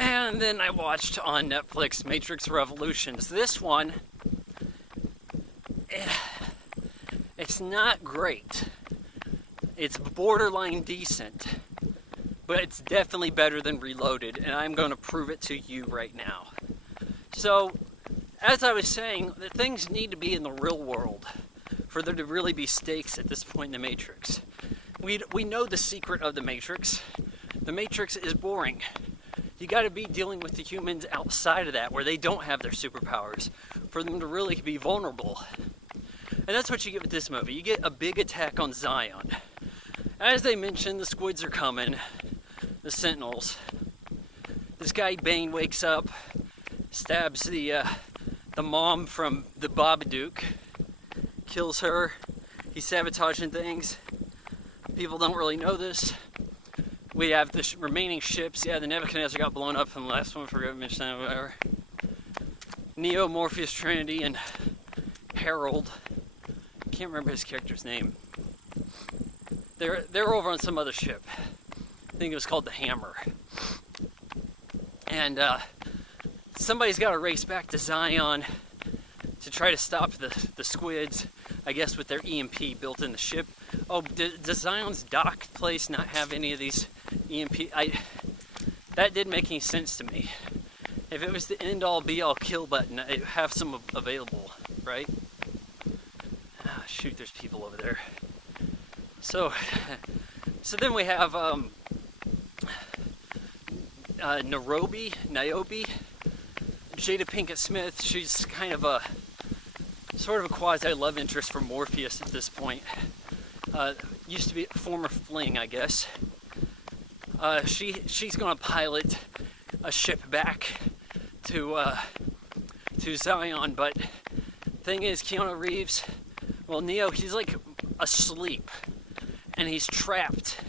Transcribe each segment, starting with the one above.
And then I watched on Netflix Matrix Revolutions. This one, it's not great. It's borderline decent, but it's definitely better than Reloaded, and I'm going to prove it to you right now. So, as I was saying, the things need to be in the real world for there to really be stakes at this point in the Matrix. We know the secret of the Matrix. The Matrix is boring. You got to be dealing with the humans outside of that, where they don't have their superpowers, for them to really be vulnerable. And that's what you get with this movie. You get a big attack on Zion. As they mentioned, the squids are coming, the Sentinels. This guy Bane wakes up, stabs the mom from the Babadook, kills her. He's sabotaging things. People don't really know this. We have the remaining ships. Yeah, the Nebuchadnezzar got blown up in the last one. Forgot to mention that, whatever. Neo, Morpheus, Trinity, and Harold. Can't remember his character's name. They're over on some other ship. I think it was called the Hammer. And somebody's got to race back to Zion to try to stop the squids, I guess with their EMP built in the ship. Oh, does Zion's dock place not have any of these EMP? That didn't make any sense to me. If it was the end-all, be-all kill button, it'd have some available, right? Ah, shoot, there's people over there. So then we have Niobe, Jada Pinkett Smith. She's kind of a sort of a quasi-love interest for Morpheus at this point. Used to be a former fling, I guess. She's going to pilot a ship back to Zion, but thing is, Keanu Reeves, well, Neo, he's like asleep, and he's trapped.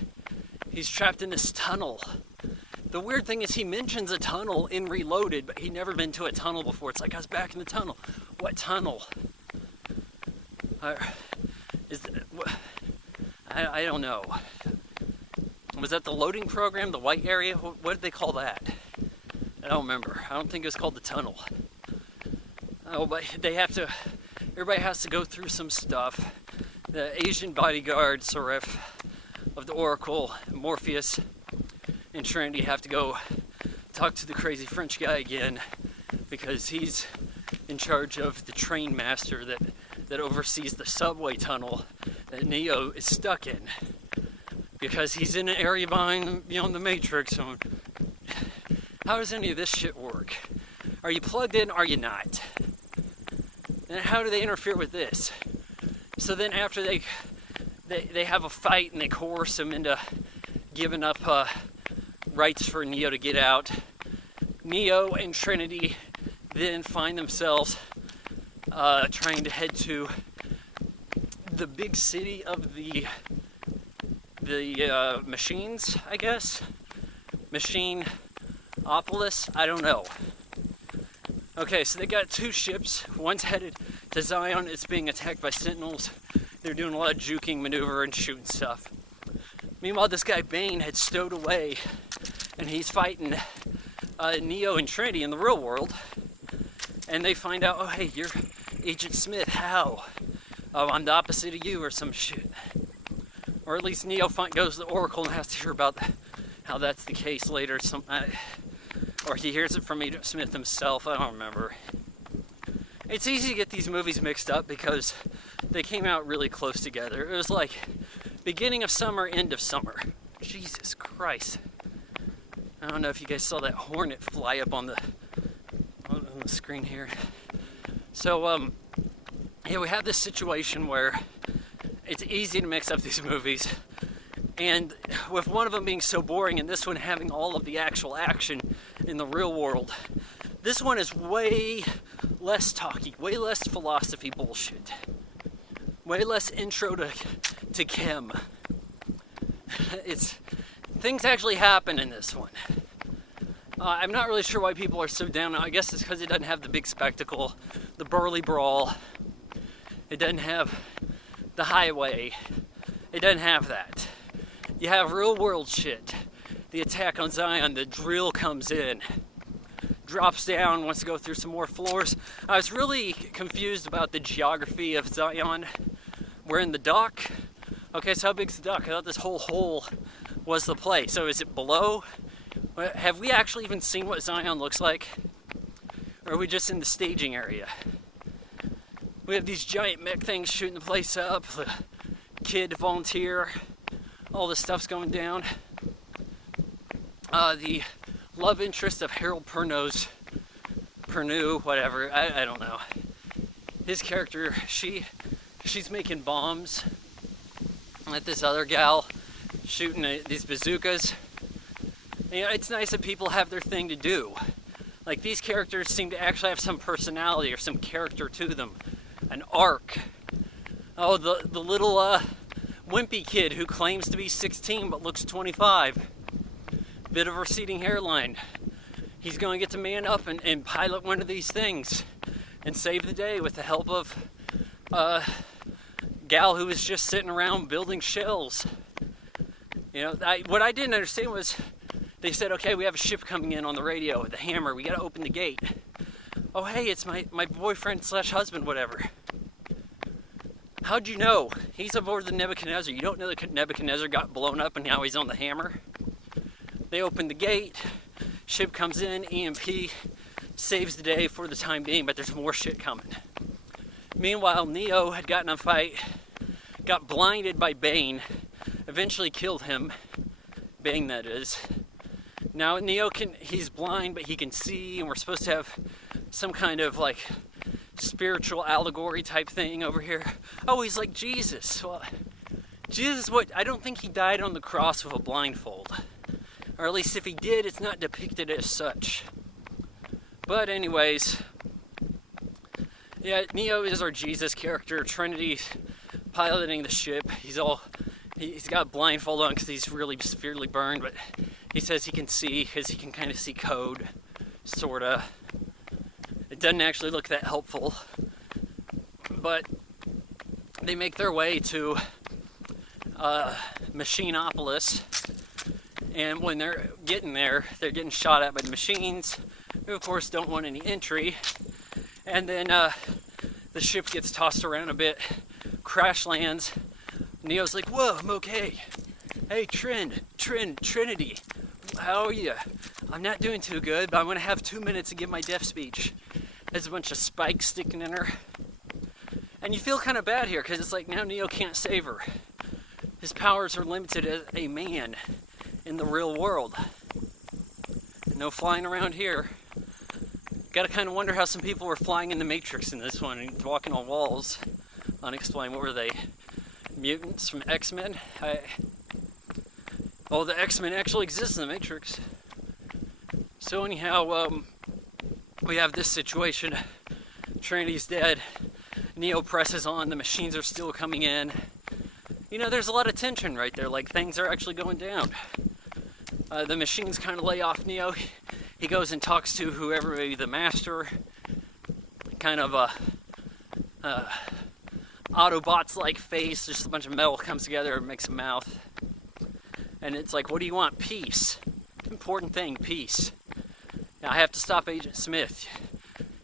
He's trapped in this tunnel. The weird thing is he mentions a tunnel in Reloaded, but he'd never been to a tunnel before. It's like, I was back in the tunnel. What tunnel? I don't know. Was that the loading program, the white area? What did they call that? I don't remember. I don't think it was called the tunnel. Oh, but everybody has to go through some stuff. The Asian bodyguard, Seraph, of the Oracle, Morpheus, and Trinity have to go talk to the crazy French guy again, because he's in charge of the train master that oversees the subway tunnel that Neo is stuck in, because he's in an area beyond the Matrix. So how does any of this shit work? Are you plugged in? Are you not? And how do they interfere with this? So then after they have a fight and they coerce him into giving up rights for Neo to get out, Neo and Trinity then find themselves trying to head to the big city of the machines, I guess. Machineopolis, I don't know. Okay, so they got two ships. One's headed to Zion. It's being attacked by Sentinels. They're doing a lot of juking, maneuver, and shooting stuff. Meanwhile, this guy Bane had stowed away, and he's fighting Neo and Trinity in the real world. And they find out, oh, hey, you're Agent Smith. How? Oh, I'm the opposite of you or some shit. Or at least Neo goes to the Oracle and has to hear about how that's the case later. Or he hears it from Agent Smith himself. I don't remember. It's easy to get these movies mixed up because they came out really close together. It was like beginning of summer, end of summer. Jesus Christ. I don't know if you guys saw that hornet fly up on the screen here. So, yeah, we have this situation where it's easy to mix up these movies. And with one of them being so boring and this one having all of the actual action in the real world, this one is way less talky, way less philosophy bullshit, way less intro to chem. Things actually happen in this one. I'm not really sure why people are so down. I guess it's because it doesn't have the big spectacle, the burly brawl. It doesn't have the highway. It doesn't have that. You have real world shit. the attack on Zion, the drill comes in, drops down, wants to go through some more floors. I was really confused about the geography of Zion. We're in the dock. Okay, so how big's the dock? I thought this whole hole was the place. So is it below? Have we actually even seen what Zion looks like? Or are we just in the staging area? We have these giant mech things shooting the place up. The kid volunteer. All this stuff's going down. The love interest of Harold Pernod, whatever, I don't know. His character, she's making bombs at this other gal shooting these bazookas. You know, it's nice that people have their thing to do. Like, these characters seem to actually have some personality or some character to them, an arc. Oh, the little wimpy kid who claims to be 16 but looks 25. Bit of a receding hairline. He's going to get to man up and pilot one of these things and save the day with the help of gal who was just sitting around building shells. You know, what I didn't understand was they said, okay, we have a ship coming in on the radio with a hammer. We got to open the gate. Oh, hey, it's my boyfriend / husband, whatever. How'd you know? He's aboard the Nebuchadnezzar. You don't know that Nebuchadnezzar got blown up and now he's on the hammer? They open the gate. Ship comes in. EMP saves the day for the time being, but there's more shit coming. Meanwhile, Neo had gotten a fight, got blinded by Bane, eventually killed him. Bane, that is. Now Neo he's blind, but he can see, and we're supposed to have some kind of like spiritual allegory type thing over here. Oh, he's like Jesus. Well, Jesus, I don't think he died on the cross with a blindfold. Or at least if he did, it's not depicted as such. But anyways, yeah, Neo is our Jesus character. Trinity's piloting the ship. He's got a blindfold on because he's really severely burned, but he says he can see because he can kind of see code, sorta. It doesn't actually look that helpful, but they make their way to Machinopolis, and when they're getting there, they're getting shot at by the machines, who of course don't want any entry, and then the ship gets tossed around a bit, crash lands. Neo's like, whoa, I'm okay. Hey, Trinity, how are you? I'm not doing too good, but I'm going to have 2 minutes to give my death speech. There's a bunch of spikes sticking in her. And you feel kind of bad here, because it's like now Neo can't save her. His powers are limited as a man in the real world. No flying around here. Gotta kind of wonder how some people were flying in the Matrix in this one and walking on walls. Unexplained. What were they? Mutants from X-Men? Oh, the X-Men actually exist in the Matrix. So anyhow, we have this situation. Trinity's dead. Neo presses on. The machines are still coming in. You know, there's a lot of tension right there. Like, things are actually going down. The machines kind of lay off Neo. He goes and talks to whoever, maybe the master. Kind of a Autobots-like face. Just a bunch of metal comes together and makes a mouth. And it's like, what do you want? Peace. Important thing, peace. Now, I have to stop Agent Smith.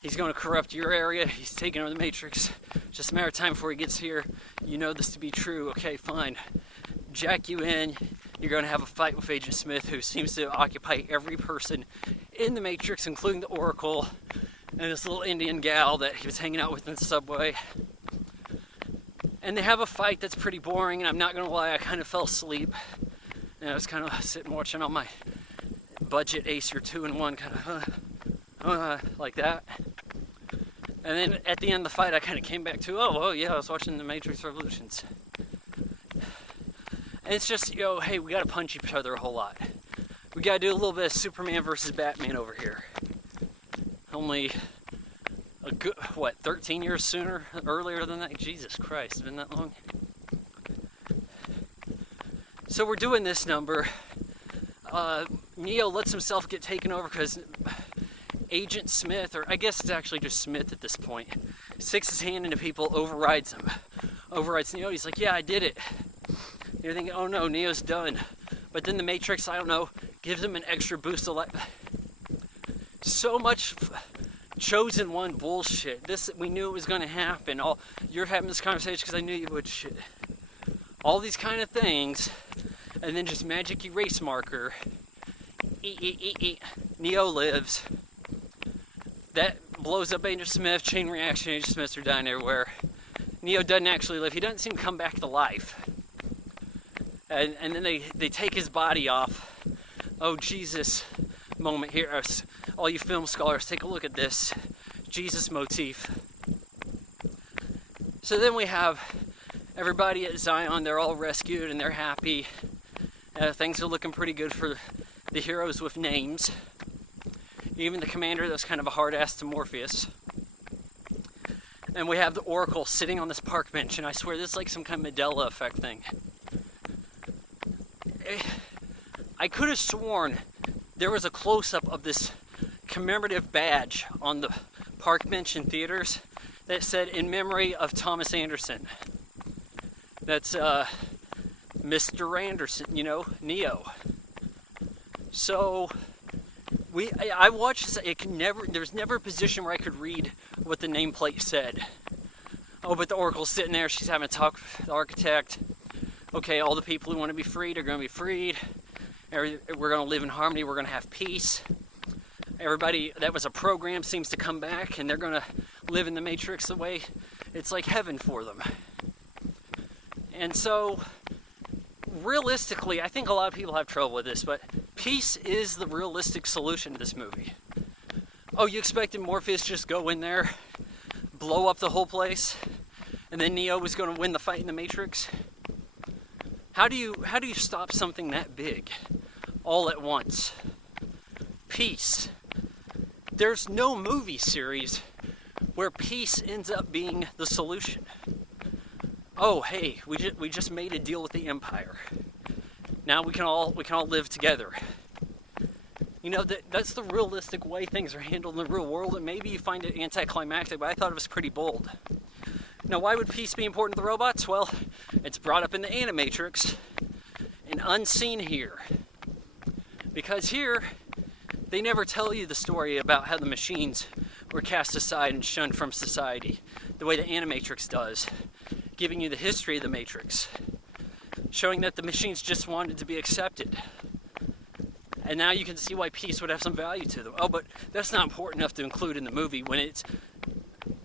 He's going to corrupt your area. He's taking over the Matrix. Just a matter of time before he gets here. You know this to be true. Okay, fine. Jack you in. You're going to have a fight with Agent Smith, who seems to occupy every person in the Matrix, including the Oracle and this little Indian gal that he was hanging out with in the subway. And they have a fight that's pretty boring, and I'm not going to lie, I kind of fell asleep. And I was kind of sitting watching on my budget Acer 2-in-1, kind of like that. And then at the end of the fight, I kind of came back to, oh yeah, I was watching the Matrix Revolutions. And it's just, you know, hey, we got to punch each other a whole lot. We got to do a little bit of Superman versus Batman over here. Only a good, 13 years earlier than that? Jesus Christ, it's been that long. So we're doing this number. Neo lets himself get taken over because Agent Smith, or I guess it's actually just Smith at this point, sticks his hand into people, overrides him. Overrides Neo. He's like, yeah, I did it. You're thinking, oh no, Neo's done. But then the Matrix, I don't know, gives him an extra boost of life. So much chosen one bullshit. This, we knew it was going to happen. You're having this conversation because I knew you would. Shit. All these kind of things, and then just magic erase marker. Neo lives. That blows up Agent Smith. Chain reaction. Agent Smiths are dying everywhere. Neo doesn't actually live. He doesn't seem to come back to life. And then they take his body off. Oh, Jesus moment here. All you film scholars, take a look at this Jesus motif. So then we have everybody at Zion. They're all rescued and they're happy. Things are looking pretty good for the heroes with names. Even the commander that was kind of a hard ass to Morpheus. And we have the Oracle sitting on this park bench, and I swear this is like some kind of Mandela effect thing. I could have sworn there was a close-up of this commemorative badge on the park bench in theaters that said, in memory of Thomas Anderson. That's Mr. Anderson, you know, Neo. So I watched this. There's never a position where I could read what the nameplate said. Oh, but the Oracle's sitting there. She's having a talk with the architect. Okay, all the people who want to be freed are going to be freed. We're going to live in harmony. We're going to have peace. Everybody that was a program seems to come back, and they're going to live in the Matrix the way it's like heaven for them. And so, realistically, I think a lot of people have trouble with this, but peace is the realistic solution to this movie. Oh, you expected Morpheus just go in there, blow up the whole place, and then Neo was going to win the fight in the Matrix? How do you stop something that big all at once? Peace. There's no movie series where peace ends up being the solution. Oh, hey, we just made a deal with the Empire. Now we can all live together. You know, that's the realistic way things are handled in the real world, and maybe you find it anticlimactic, but I thought it was pretty bold. Now, why would peace be important to the robots? Well, it's brought up in the Animatrix and unseen here. Because here, they never tell you the story about how the machines were cast aside and shunned from society, the way the Animatrix does, giving you the history of the Matrix, showing that the machines just wanted to be accepted. And now you can see why peace would have some value to them. Oh, but that's not important enough to include in the movie when it's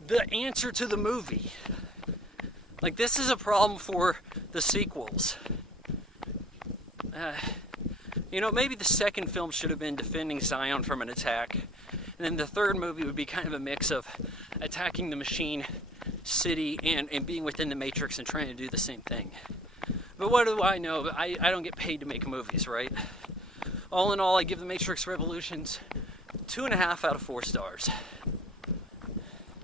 the answer to the movie. Like, this is a problem for the sequels. You know, maybe the second film should have been defending Zion from an attack. And then the third movie would be kind of a mix of attacking the machine city and being within the Matrix and trying to do the same thing. But what do I know? I don't get paid to make movies, right? All in all, I give The Matrix Revolutions 2.5 out of 4 stars.